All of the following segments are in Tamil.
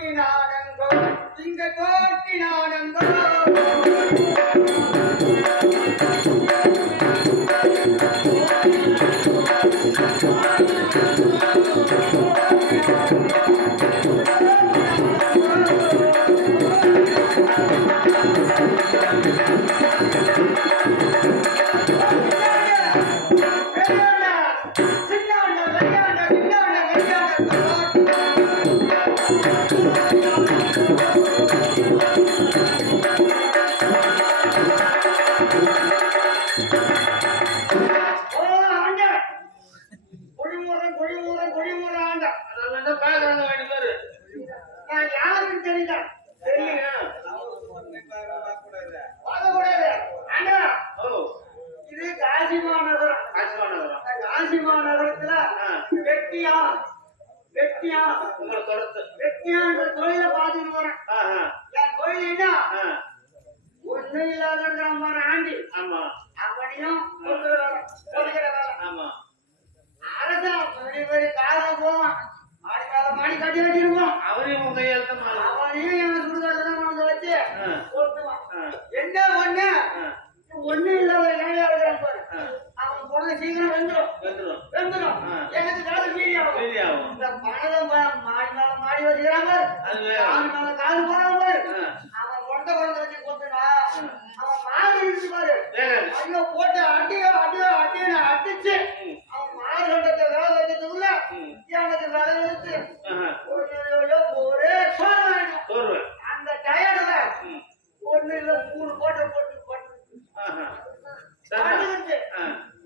கோட்டினானங்கோ இங்க கோட்டினானங்கோ தொழில பாத்துட்டு போறேன் என் தொழிலா ஒண்ணு இல்லாத ஆண்டி ஆமா அப்படியும் அரசா பெரிய பெரிய காரணம் போவான் மாடி மேல மாடி கட்டி வச்சிருப்போம் அவரையும் உங்க அவனையும் என் சுடுகாட்டுதான் கொண்டு வச்சு போட்டுவான் என்ன ஒண்ணு ஒண்ணு இல்லாத ஏழையா இருக்கிறான் பாரு அவன் பொண்ணு சீக்கிரம் வெந்துடும் எனக்கு காது வீடியாகும் இந்த பணம் மாடி மேல மாடி வச்சுக்கிறாங்க காது மேல காது போறான் பாரு அவன் கொண்ட குழந்தை வச்சு கொடுத்தனா அவன் மாடு இருக்கு பாரு ஐயோ போட்டு அடின்னு அடிச்சு அவன் மாடு கண்டத்தை வேலை வைக்கிறதுக்குள்ள எனக்கு வேலை வச்சு ஒரே சோறு அந்த டயர்டுல ஒண்ணு இல்ல மூணு போட்டு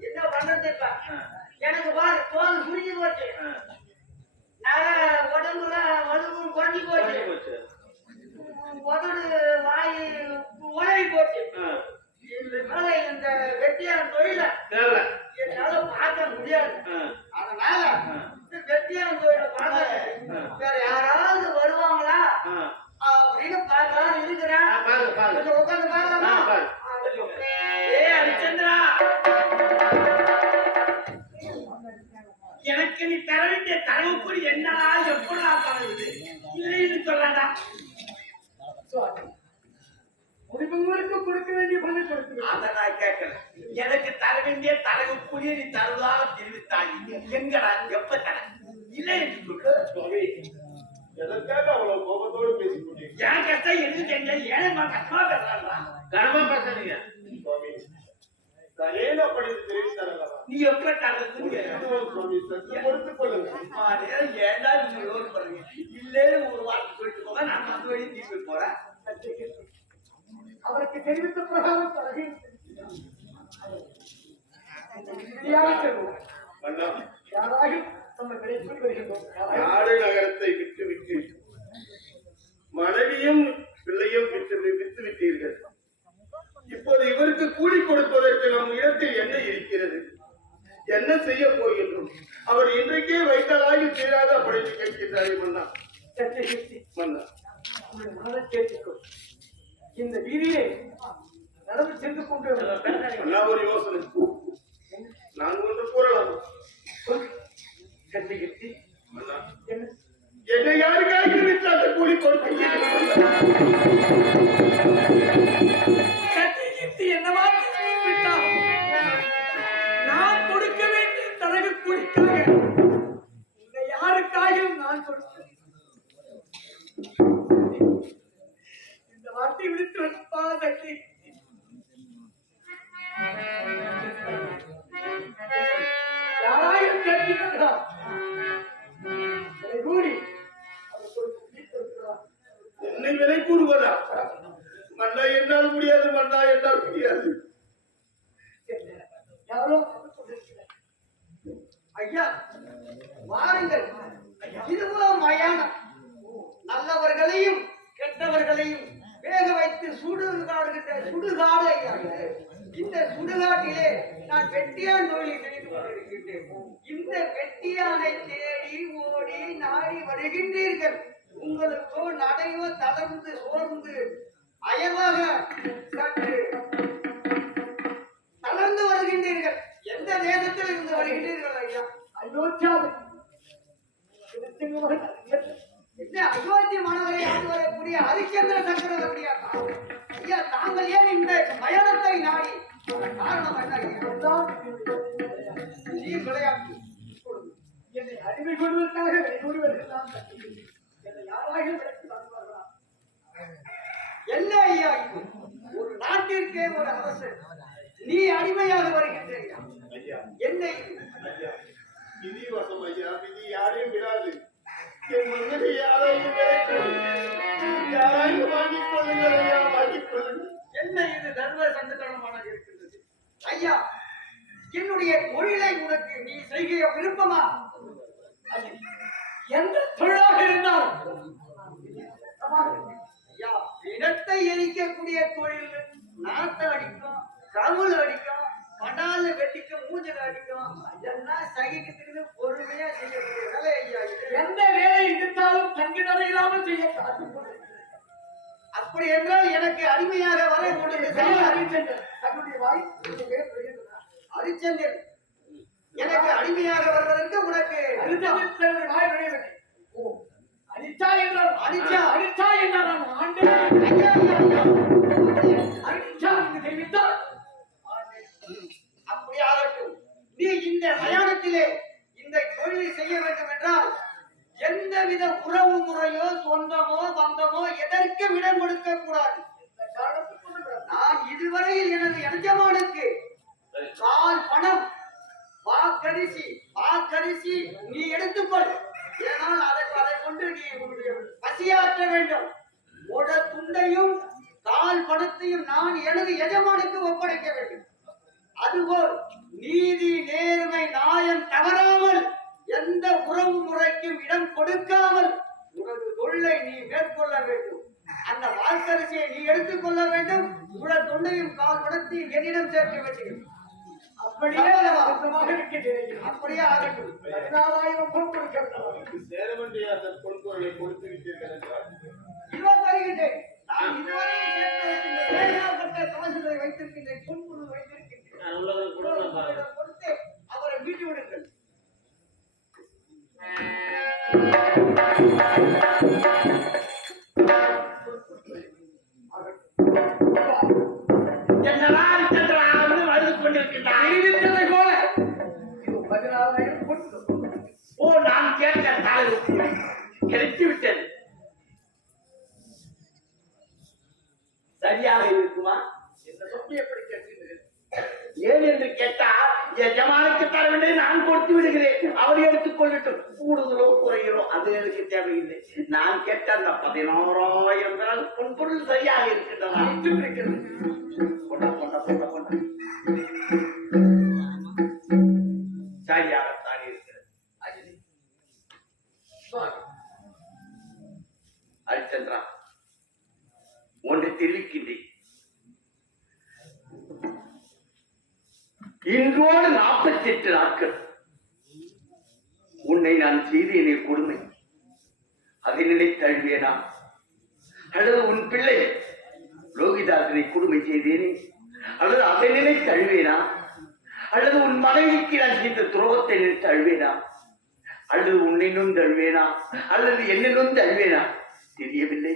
என்ன பண்றது எனக்கு பாரு தோல் சுருங்கி போச்சு உடம்புல வலுவும் குறைஞ்சி போச்சு உதடு வாய் உணவி போச்சு இதனால இந்த வெட்டியான தொழில என்னால பார்க்க முடியாது அதனால இந்த வெட்டியான தொழில பார்க்க வேற யாராவது வருவாங்களா அப்படின்னு பார்க்கலாம் இருக்கிறேன் கொஞ்சம் உட்காந்து பார்க்கலாமா ஹரிச்சந்திரா எனக்கு நீ தர வேண்டிய தரவுக்குறி என்னடா எப்படா பழகுது இல்லைன்னு சொல்லடா முடிவுகளுக்கு கொடுக்க வேண்டிய பதில் கொடுக்க அதை நான் கேட்கல எனக்கு தர வேண்டிய தரவுக்குரிய நீ தருவதாக தெரிவித்தாய் எங்கடா எப்ப தர இல்லை என்று சொல்லு எதற்காக அவ்வளவு கோபத்தோடு பேசிக் கொண்டீங்க என் கஷ்டம் எனக்கு தெரிஞ்ச ஏழமா கஷ்டமா பேசுறாங்களா கனமா பேசுறீங்க ஏன் அப்படி தெரிவித்தாரல்லவா நீ எப்ப தரதுன்னு பொறுத்துக் கொள்ளுங்க ஏண்டா நீங்க யோசி பண்ணுங்க இல்லைன்னு ஒரு வார்த்தை சொல்லிட்டு போங்க நான் மற்ற வழி தீர்ப்பு போறேன் அவருக்கு தெரிவித்த பிரகாரம் பழகி நாடு நகரத்தை விட்டு மனைவியும் பிள்ளையும் விட்டு விட்டீர்கள் இப்போது இவருக்கு கூலி கொடுப்பதற்கு நம் இடத்தில் என்ன இருக்கிறது என்ன செய்ய போகின்றோம் அவர் இன்றைக்கே வைத்தாலாகி தீராத படைத்து கேட்கின்றாரே மன்னா மன்னா இந்த வீதியை நடந்து சென்று கொண்டு ஒரு யோசனை நான் ஒன்று கூறலாம் என்னை யாருக்காக விட்டால் கூலி கொடுப்பீங்க என்னவா நான் கொடுக்க வேண்டிய தரகு கூலிக்காக யாருக்காக நான் கொடுக்கிறேன் இந்த வார்த்தை விடுத்து சக்தி யாராயும் கேட்கிறா கூடி என்னை விலை கூறுவதா மன்னா என்னால் முடியாது மன்னா என்னால் முடியாது யாரோ ஐயா வாருங்கள் இதுவும் மயானம் நல்லவர்களையும் கெட்டவர்களையும் வேக வைத்து சுடுகாடு ஐயா இந்த சுடுகாட்டிலே நான் வெட்டியான் தொழிலை செய்து கொண்டிருக்கின்றேன் இந்த வெட்டியானை தேடி ஓடி நாடி வருகின்றீர்கள் உங்களுக்கோ நடையோ தளர்ந்து சோர்ந்து அயவாக சற்று தளர்ந்து வருகின்றீர்கள் எந்த தேசத்தில் இருந்து வருகின்றீர்கள் ஐயா அயோத்தியாவில் என்ன அயோத்தி மாநகரை ஆண்டு வரக்கூடிய ஹரிச்சந்திர சக்கரவர்த்தியா ஐயா, தாங்கள் ஏன் இந்த பயணத்தை நாடி காரணம் என்ன? நீ விளையாட்டு என்னை அடிமை கொள்வதற்காக வெளியூறுவதற்காக என்னை யாராக என்ன ஐயா இது? ஒரு நாட்டிற்கே ஒரு அரசு, நீ அடிமையாக வருகின்றையா? என்ன இது? விதி வசம் ஐயா, விதி யாரையும் விடாது. என் மன்னரை யாரையும் யாராயும் வாங்கிக் கொள்ளுங்கள் ஐயா, வாங்கிக் கொள்ளுங்கள். என்ன இது தர்ம சங்கடமான இருக்கின்றது ஐயா? என்னுடைய தொழிலை உனக்கு நீ செய்ய விருப்பமா? எந்த தொழிலாக இருந்தால் ஐயா, இடத்தை எரிக்கக்கூடிய தொழில் நாத்தை அடிக்கும், கவுள் அடிக்கும், படால வெட்டிக்கும், மூஞ்சல் அடிக்கும், இதெல்லாம் சகிக்கிறதுக்கு பொறுமையா செய்யக்கூடிய வேலை ஐயா. எந்த வேலை இருந்தாலும் தங்கிடரை இல்லாமல் செய்ய அப்படி என்றால் எனக்கு அடிமையாக வர ஹரிச்சந்திரன் தன்னுடைய வாய் ஹரிச்சந்திரன் எனக்கு அடிமையாக வருவதற்கு உனக்கு வாய் விளையவில்லை. அனிச்சா என்றால் அனிச்சா என்றால் நான் ஆண்டே ஐயா அனிச்சா என்று தெரிவித்தால் அப்படி ஆகட்டும். நீ இந்த மயானத்திலே இந்த தொழிலை செய்ய வேண்டும் என்றால் எந்தவித உறவு முறையோ சொந்தமோ பந்தமோ எதற்கும் இடம் கொடுக்க கூடாது. நான் இதுவரையில் எனது எஜமானுக்கு கால் பணம் வாக்கரிசி நீ எடுத்துக்கொள். ஏனால் அதை கொண்டு நீ உன்னுடைய பசியாற்ற வேண்டும். உட துண்டையும் கால் பணத்தையும் நான் எனது எஜமானுக்கு ஒப்படைக்க வேண்டும். அதுபோல் நீதி நேர்மை நியாயம் தவறாமல் எந்த உறவு முறைக்கும் இடம் கொடுக்காமல் உனது தொழிலை நீ மேற்கொள்ள வேண்டும். அந்த வாக்கரிசியை நீ எடுத்துக்கொள்ள வேண்டும். உடல் தொண்டையும் கால் பணத்தையும் என்னிடம் சேர்க்க வேண்டும். அப்படியே அப்படியே ஆகட்டும். 14,000 பொன் கொடுக்க வேண்டும். சேர வேண்டிய அந்த பொன்பொருளை கொடுத்து விட்டீர்கள் என்றால் இதோ தருகின்றேன். நான் இதுவரை சேர்த்து வைத்திருக்கின்றேன். ஏகப்பட்ட காசுகளை வைத்திருக்கின்றேன், பொன்பொருள் வைத்திருக்கின்றேன். கொடுத்து அவரை வீட்டு விடுங்கள். கிடைத்துவிட்டது. சரியாக இருக்குமா? இந்த சொத்து எப்படி கேட்கிறீர்கள்? ஏன் என்று கேட்டால் எஜமானுக்கு தர வேண்டியது நான் கொடுத்து விடுகிறேன், அவர் எடுத்துக் கொள்ளட்டும். கூடுதலோ குறைகிறோ அது எனக்கு தேவையில்லை. நான் கேட்ட அந்த 14,000 பொன்பொருள் சரியாக இருக்கின்றன. சரியாகத்தான் இருக்கிறது. ஹரிச்சந்திரா, ஒன்று தெரிவிக்கின்றேன். இன்றோடு 48 நாட்கள் உன்னை நான் செய்தேனே கொடுமை, அதை நினைத்தழுவேனா? அல்லது உன் பிள்ளை லோகிதாசனை கொடுமை செய்தேனே, அல்லது அதை நினைத்து அழுவேனா? அல்லது உன் மனைவிக்கு நான் செய்த துரோகத்தை நினைத்து அழுவேனா? அல்லது உன்னை நொந்து அழுவேனா? அல்லது என்னை நொந்து அழுவேனா? தெரியவில்லை.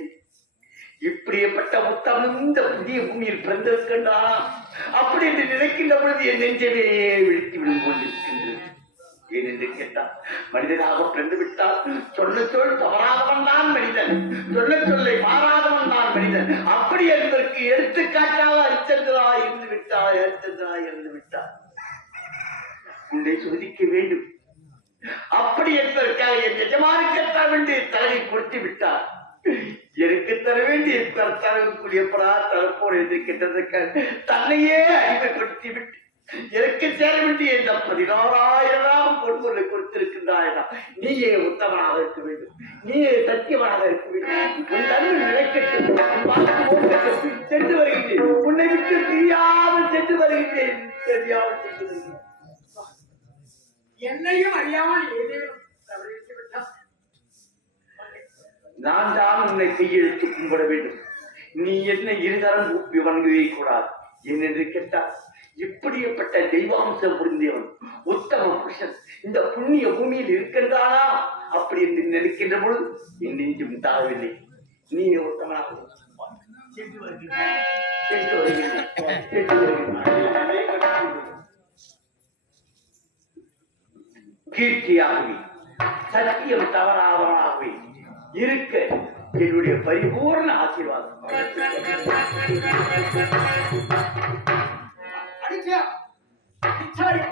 இப்படிப்பட்ட உத்தமன் இந்த புதிய பூமியில் பிறந்திருக்கின்றானா? அப்படி என்று நினைக்கின்ற பொழுது என் நெஞ்சமே விழித்து விழுந்து கொண்டிருக்கின்றது. ஏனென்று கேட்டால், மனிதனாக பிறந்து விட்டால் சொல்ல சொல் தவறாதவன் தான் மனிதன், சொல்ல சொல்லை மாறாதவன் தான் மனிதன். அப்படி என்பதற்கு எடுத்துக்காட்டாக ஹரிச்சந்திரா இருந்து விட்டார், ஹரிச்சந்திரா இருந்து விட்டார். உன்னை சோதிக்க வேண்டும். அப்படி என்பதற்காக என் எஜமானுக்கு தர வேண்டிய தலையை கொடுத்து விட்டார். எனக்கு தர வேண்டிய தரக்கூடிய தரப்போர் என்று கேட்டதற்காக தன்னையே அடிமைப்படுத்தி விட்டு எனக்கு சேர வேண்டிய இந்த 16,000 பொன்பொருளை கொடுத்திருக்கின்றாயா? நீயே உத்தமனாக இருக்க வேண்டும், நீயே சத்தியமாக இருக்க வேண்டும். உன் தன்மை நிலைக்கட்டும். சென்று வருகின்றேன், உன்னை விட்டு தெரியாமல் சென்று வருகின்றேன், தெரியாமல் சென்று வருகின்றேன். என்னையும் அறியாமல் ஏதேனும் தவறிவிட்டு விட்டால் நான் தான் உன்னை கையெழுத்து கும்பிட வேண்டும். நீ என்ன இருதரம் கூப்பி வணங்கவே கூடாது. ஏனென்று கேட்டால், இப்படிப்பட்ட தெய்வாம்சம் புரிந்தவன் உத்தம புருஷன் இந்த புண்ணிய பூமியில் இருக்கின்றானா? அப்படி என்று நினைக்க இருக்கின்ற பொழுது என் நெஞ்சும் தாழவில்லை. நீ ஒருத்தவனாக சென்று வருகிறேன், சென்று வருகிறேன், சென்று வருகிறேன். கீர்த்தியாகவே சத்தியம் தவறாதவனாகவே இருக்க என்னுடைய பரிபூர்ண ஆசீர்வாதம். அடிச்சா பிச்சாடி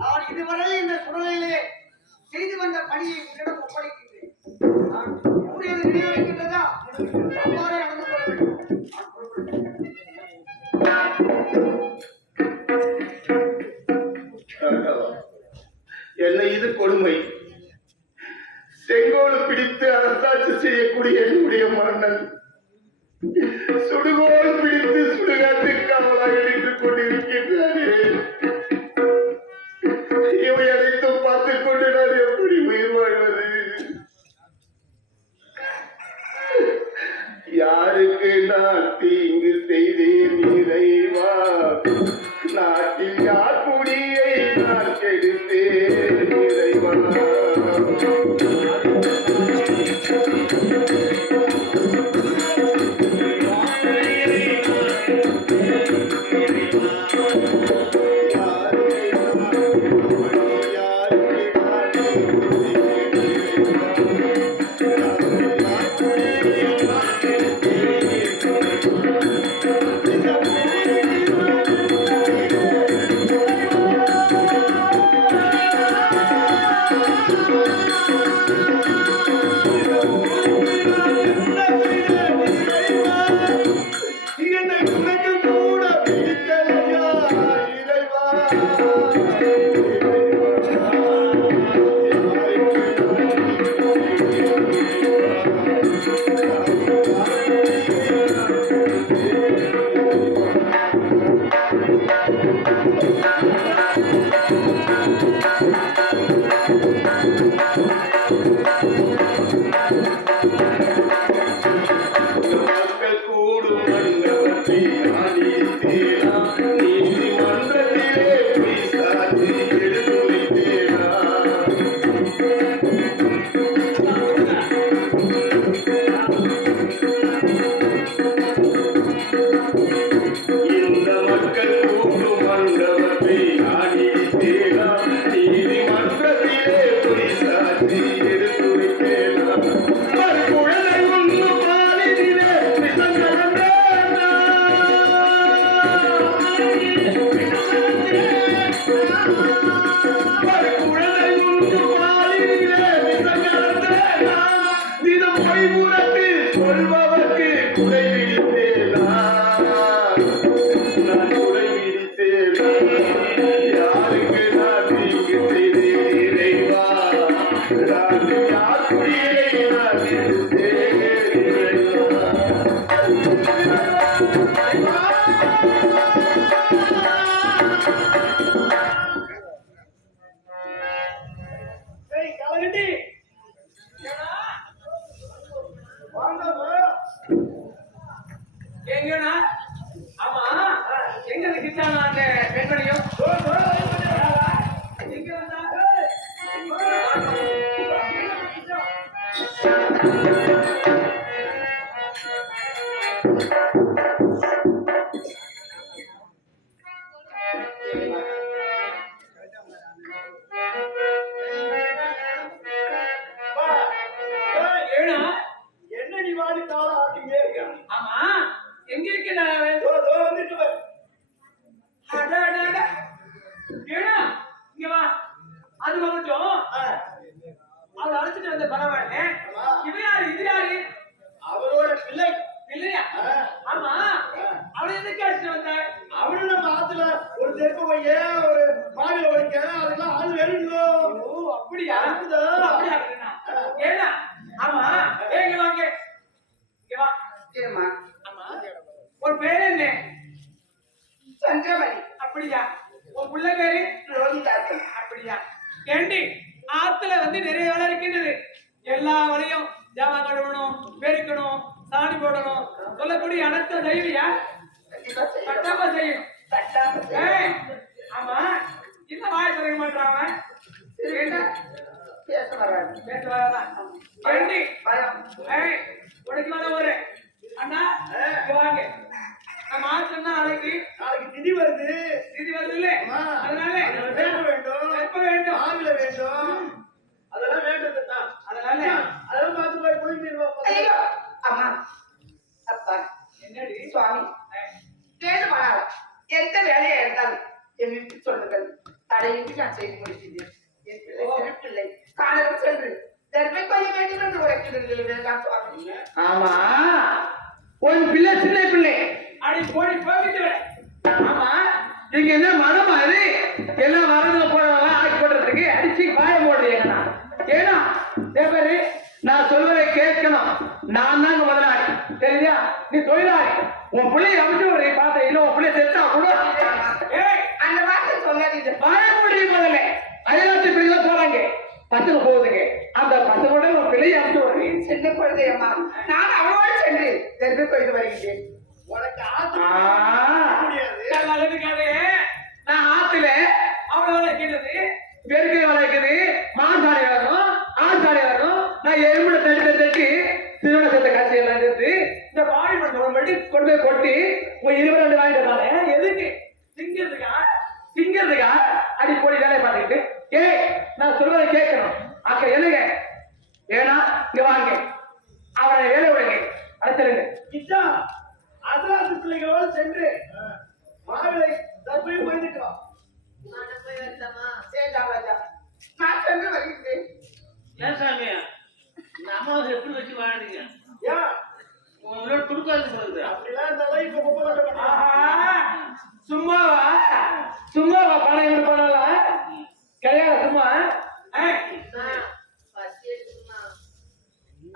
நான் இதுவரை இந்த சுடலையிலே செய்து வந்த பணியை உன்னிடம் ஒப்படைக்கின்றேன். நான் கூறியது நினைவிருக்கின்றதா? அவ்வாறே நடந்து கொள்ள வேண்டும். என்ன இது கொடுமை? செங்கோல் பிடித்து அரசாட்சி செய்யக்கூடிய என்னுடைய மன்னன் சுடுகோல் பிடித்து சுடுகாட்டுக்கு அவளாக நின்று கொண்டிருக்கின்றாரே. இவை அனைத்தும் பார்த்துக் கொண்டு நான் எப்படி உயிர் வாழ்வது? யாருக்கு நான் தீங்கு செய்தேன் இறைவா? நாட்டில் யார் குடியை நான் கெடுத்தேன் இறைவா? என்ன நீ வாடி கால ஆட்டிங்கே இருக்க? ஆமா, எங்க இருக்கா? வந்துட்டு வா. இங்க வா. அது மட்டும் அவளை அழைச்சிட்டு வந்த பரவாயில்ல. இவ யாரு? இது யாரு? அவரோட பிள்ளை. இல்லையா? ஆமா, அவளை எதுக்கு அழைச்சிட்டு வந்த? அவனு நம்ம ஆத்துல ஒரு தெற்கு பைய ஒரு மாவில ஒழிக்க அதெல்லாம் ஆள் வேணுங்களோ. ஓ, அப்படியா? இருக்குதா? அப்படியா இருக்குண்ணா? ஏன்னா ஆமா, இங்க வாங்க. இங்க வா. ஏமா? ஆமா, ஒரு பேர் என்ன? சந்திரமணி. அப்படியா? உன் புள்ள பேரு? ரோஹிதாசன். அப்படியா? ஏண்டி, ஆத்துல வந்து நிறைய வேலை இருக்கின்றது. எல்லா வேலையும் ஜாமான் கழுவணும், பெருக்கணும், சாணி போடணும், சொல்லக்கூடிய அனைத்து செய்வியா? கட்டாம செய்யணும். ஆமா, என்ன வாய் சொல்ல மாட்டான்? பேச வராது. பேச வராதான். ஏண்டி? பயம். ஏய், உனக்கு மேல ஒரு அண்ணா இங்க வாங்க. நம்ம ஆச்சன்னா நாளைக்கு திதி வருது. திதி வருது இல்ல? ஆமா. அதனால வேப்ப வேண்டும், எப்ப வேண்டும்? மாவில வேண்டும், அதெல்லாம் வேண்டதுதான். அதனால அதெல்லாம் பார்த்து போய் குளிக்கிறோம். ஐயோ அம்மா அப்பா என்னடி சுவாமி வேண்டுமானால் எந்த வேலையை எடுத்தாலும் என்னிட்டு சொல்லுங்கள். தடையின்றி நான் செய்து முடிக்கிறேன். என் பிள்ளை சிறு பிள்ளை காணலும் சென்று தர்மை கொள்ள வேண்டும் என்று உரைக்கிறீர்கள் வேண்டாம் சுவாமி. ஆமா உன் பிள்ளை சின்ன பிள்ளை. அடி போடி போகிட்டு ஆமா இங்க என்ன மரம் அது எல்லாம் மரங்களை போடலாம் ஆக்கி போடுறதுக்கு அடிச்சு காய போடுறீங்கண்ணா. ஏன்னா பேரு நான் சொல்வதை கேட்கணும். நான் தாங்க முதலாளி சரியா? நீ தொழிலாளி. உன் பிள்ளைய அமைச்சு ஒரு பார்த்த இல்ல உன் பிள்ளைய செத்தா கூட ஏய் அந்த வார்த்தை சொல்லாதீங்க. வாழ முடியும். முதல்ல அயலாத்து பிள்ளை போறாங்க பசங்க போகுதுங்க. அந்த பசங்களோட உன் பிள்ளைய அமைச்சு வருவீங்க. சின்ன குழந்தை அம்மா நான் அவளோடு சென்று தர்மை கொண்டு வருகிறேன். உனக்கு ஆத்து ஆ, முடியாது. நல்லதுக்காரு நான் ஆத்துல அவ்வளவு வளர்க்கிறது பெருக்கை வளர்க்குது, மாசாணி வரணும், ஆசாணி வரணும். நான் எறும்புல தட்டி திருமண சேர்த்த காட்சி எல்லாம் சேர்த்து இந்த பாடி பண்ணி கொண்டு போய் கொட்டி உங்க 22 வாங்கிட்டு வந்தாங்க. எதுக்கு? திங்கிறதுக்கா அடி போடி வேலையை பார்த்துக்கிட்டு. ஏய் நான் சொல்வதை கேட்கணும். அக்கா என்னங்க ஏன்னா இங்க வாங்க அவனை வேலை விடுங்க அழைச்சிருங்க. கிட்டா அதராசு பிள்ளைகளோடு சென்று மாவிளை தற்பை போயிருக்கோம். நான் சென்று வருகிறேன். ஏன் சாமி இந்த அம்மாவை எப்படி வச்சு வாழ்றீங்க? ஏன் உங்களோட துடுக்காது போகுது. அப்படிலாம் இருந்தாலும் இப்ப முப்பது வருடம் சும்மாவா பணம் எப்படி பண்ணலாம் கல்யாணம் சும்மா?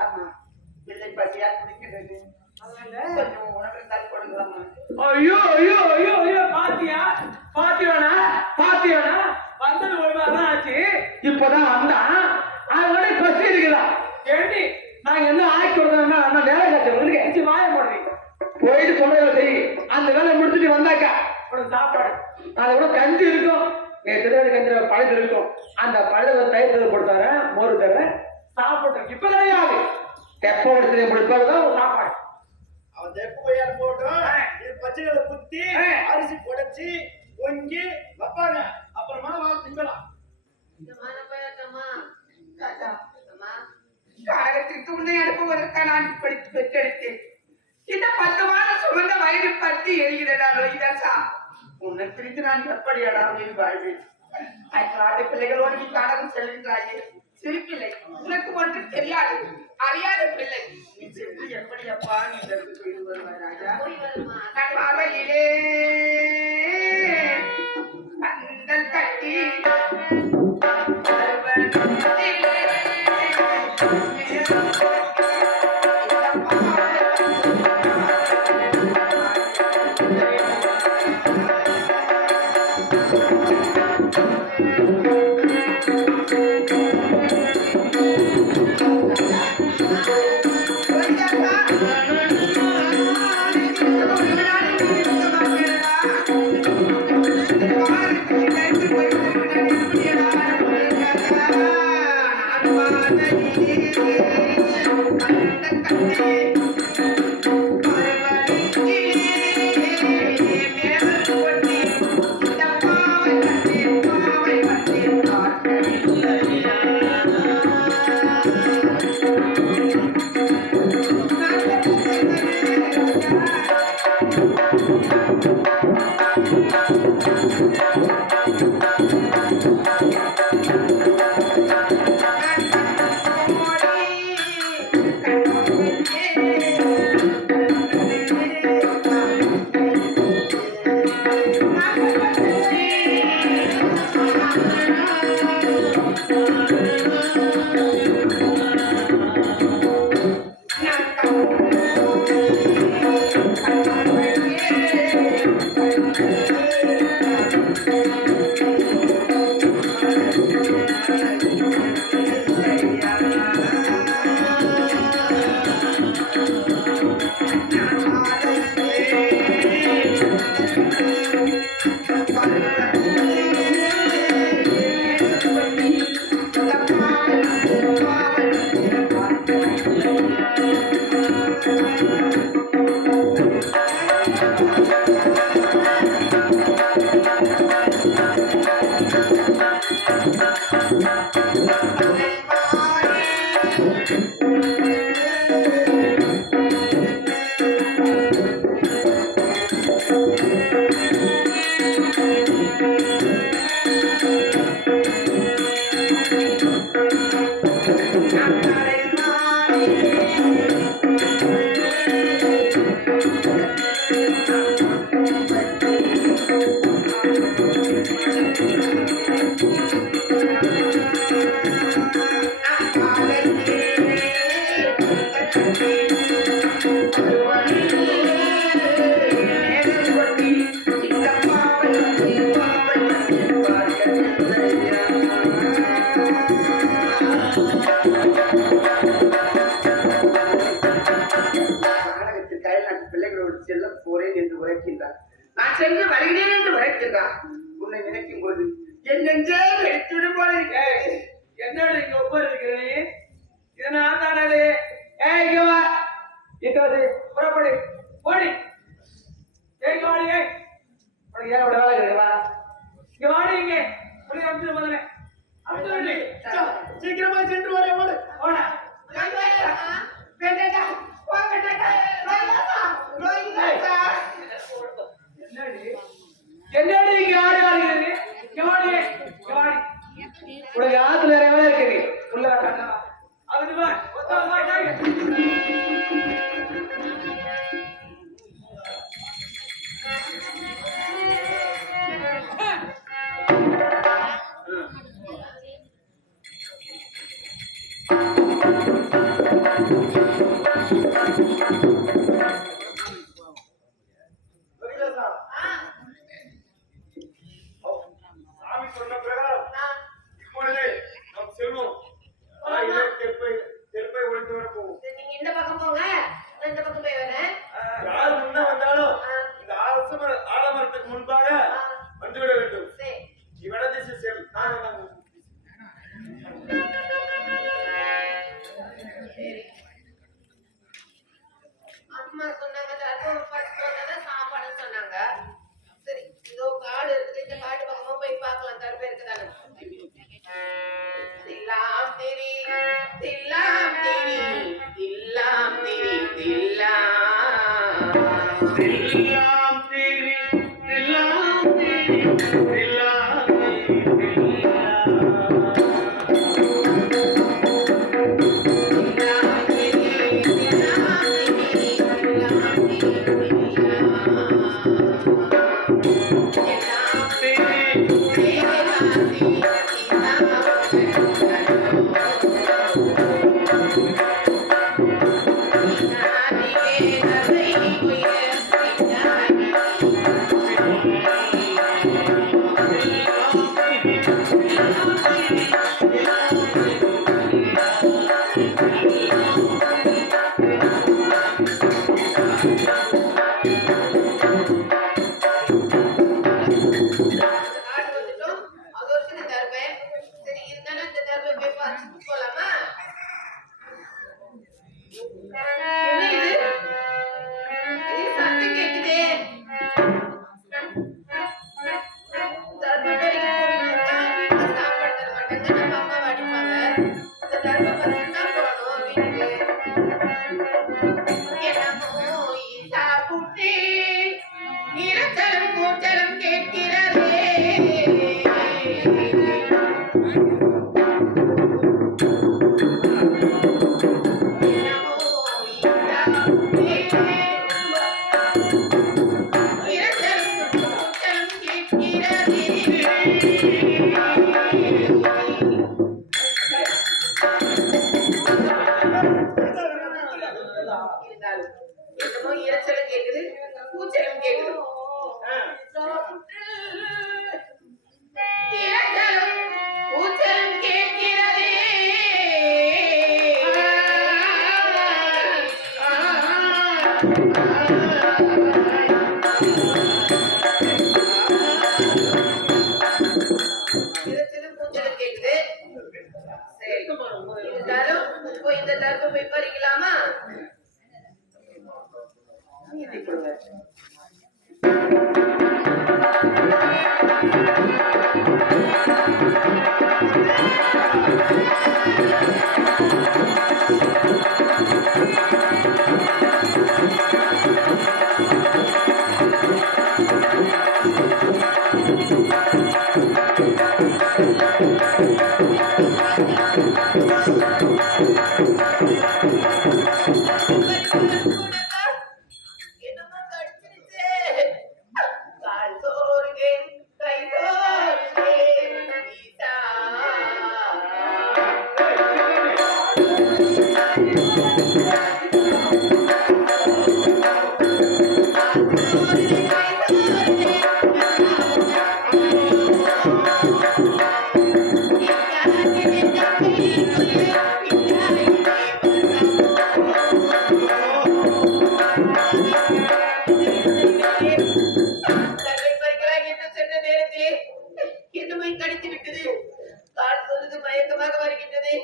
அம்மா பிள்ளை பசியா குடிக்கிறது. கொஞ்சம் உணவு தள்ளி கொடுங்களாம்மா. ஐயோ ஐயோ ஐயோ ஐயோ பாத்தியானா வந்தது ஒரு வாரம் ஆச்சு. இப்பதான் வந்தான். அதோட பசி இருக்குதா? ஏண்டி நாங்க என்ன ஆக்கி கொடுத்தோம்னா அண்ணா வேலை காய்ச்சல் அடிச்சு வாய போடுறீங்க. போயிட்டு சொல்ல செய். அந்த வேலை முடிச்சுட்டு வந்தாக்கா உனக்கு சாப்பாடு அதை விட கஞ்சி இருக்கும். திருவாடி கஞ்சி பழத்து இருக்கும். அந்த பழத்தை தயிர் தர கொடுத்தாரு, மோர் தர சாப்பிட்டு இப்ப கிடையாது. தெப்ப முடிச்சதை முடிப்பதுதான் ஒரு சாப்பாடு. அவன் தெப்பு பையார் போட்டோம். இது பச்சைகளை குத்தி அரிசி புடைச்சி பொங்கி வைப்பாங்க. அப்புறமா வாங்க திங்கலாம். காலத்திற்கு உன்னை அனுப்புவதற்காக நான் படித்து பெற்றெடுத்தேன். இந்த 10 மாதம் சுமந்த வயது பற்றி எரிகிறடா லோகிதாசா. உன்னை பிரித்து நான் எப்படியடா உயிர் வாழ்வேன்? ஐந்து பிள்ளைகளோடு நீ காணவும் செல்கின்றாயே. சிறு பிள்ளை உனக்கு ஒன்றும் தெரியாது, அறியாத பிள்ளை. நீ சென்று எப்படி அப்பா நீ தடுத்து போய் வருவாய் ராஜா? நான் பார்வையிலே பந்தல் கட்டி செல்ல போறேன் என்று உரைக்கின்றார். நான் சென்று வருகிறேன் என்று உரைக்கின்றார். உன்னை நினைக்கும் போது என் நெஞ்சே வெடித்துவிடும் போல இருக்கிறது. என்னோட இங்க ஒவ்வொரு இருக்கிறேன் இது நான் தானே. இங்க வா, இங்க வந்து புறப்படு, போடி. இங்க வாடி, உனக்கு ஏன் வேலை கிடைக்குவா? இங்க வாடி, இங்க உனக்கு அனுப்பிச்சு முதல்ல அனுப்பிச்சு சீக்கிரமா சென்று வர போட. என்னடி இங்க ஆடி வாடுகிறது? இங்க வாடி, இங்க வாடி. உனக்கு ஆத்துல வேற வேலை இருக்குது. உள்ள அது வா, ஒத்த வா டாங்க. சாமி சொன்ன பிரகாரம் இப்பொழுதே நாம் செல்வோம். தெருப்பை ஒழித்து வர போவோம். நீங்க இந்த பக்கம் போங்க, நான் இந்த பக்கம் போய் வரேன். யார் முன்ன வந்தாலும் இந்த ஆலமரத்துக்கு முன்பாக வந்துவிட வேண்டும். சரி. இவ்விடத்தை செல். அம்மா சொன்னாங்க தர்பம் பறிச்சுட்டு வந்தாதான் சாப்பாடுன்னு சொன்னாங்க. சரி, இதோ காடு இருக்குது, இந்த காட்டு பக்கமா போய் பார்க்கலாம், தர்பம் இருக்குதானே. தில்லாம் திரி தில்லாம் திரி தில்லாம் திரி தில்லாம் தில்லாம் திரி தில்லாம் திரி தில்லாம் காடு வந்துட்டோம், அது வரைக்கும் இந்த தர்பம். சரி, இருந்தாலும் இந்த தர்பம் போய் பறிச்சுட்டு போலாமா? என்ன இது? இது சத்தம் கேக்குதே. தர்பம் பறிக்க போறீங்கன்னா வீட்டுல சாப்பாடு தர மாட்டாங்க, நம்ம அம்மா வடிப்பாங்க. இந்த தர்பம் பறிச்சுட்டு தான் போகணும் வீட்டுக்கு. என்னமோ ஈசா குட்டி நிரந்தரம் கூச்சலம் கேட்கிறதே. என்னமோ ஈசா குட்டி நிரந்தரம் கூச்சலம் கேட்கிறதே. இருந்தாலும் என்னமோ இரைச்சலும் கேக்குது, கூச்சலும் கேக்குது. இரைச்சலும் கூச்சலும் கேட்கிறதே. இரைச்சலும் கூச்சலும் கேக்குது. சரி, இருந்தாலும் போய் இந்த தர்பம் போய் பறிக்கலாமா? நீதி கொடுங்க. ஆ தங்கள் பறிக்கலாம் என்று சென்ற நேரத்திலே என்னுமை கடித்து விட்டது. கால் சொல்லுது மயக்கமாக வருகின்றது.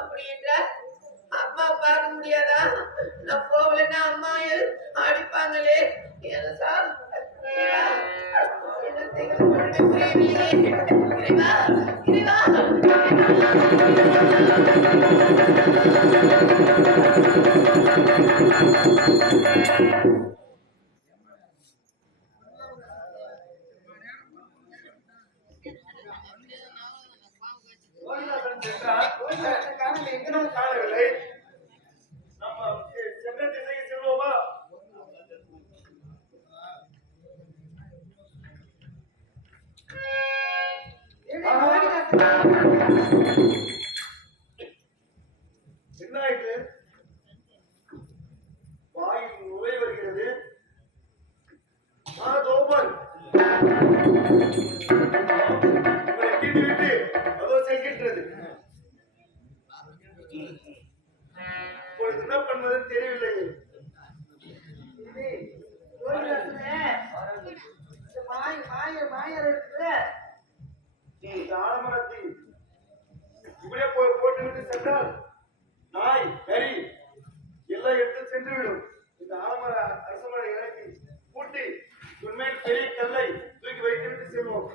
அப்படி என்றால் அம்மா பார்க்க முடியாதா? நான் போகலன்னா அம்மா அடிப்பாங்களே. என்ன சார் என்ன செய்வது புரியவில்லையே. இறைவா, இறைவா. கோவிலாசன் சென்றார். கோவிலாசன் காணவில்லை. எங்கனும் காணவில்லை. நம்ம சென்ற திசைக்கு செல்வோமா? என்ன ஆயிற்று? வாயில் நுரை வருகிறது. தோப்பன் உங்களை தீண்டிவிட்டு அதோ செல்கின்றது. இப்பொழுது என்ன பண்ணுவதுன்னு தெரியவில்லை. மாயர் இருக்குது. இந்த ஆலமரத்தை இப்படியே போட்டுவிட்டு சென்றால் நாய் கறி எல்லாம் எடுத்து சென்றுவிடும். இந்த ஆலமர அரசமர இறக்கி பூட்டி உண்மையில் பெரிய கல்லை தூக்கி வைத்துவிட்டு செல்வோம்.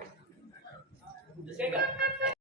சேகர்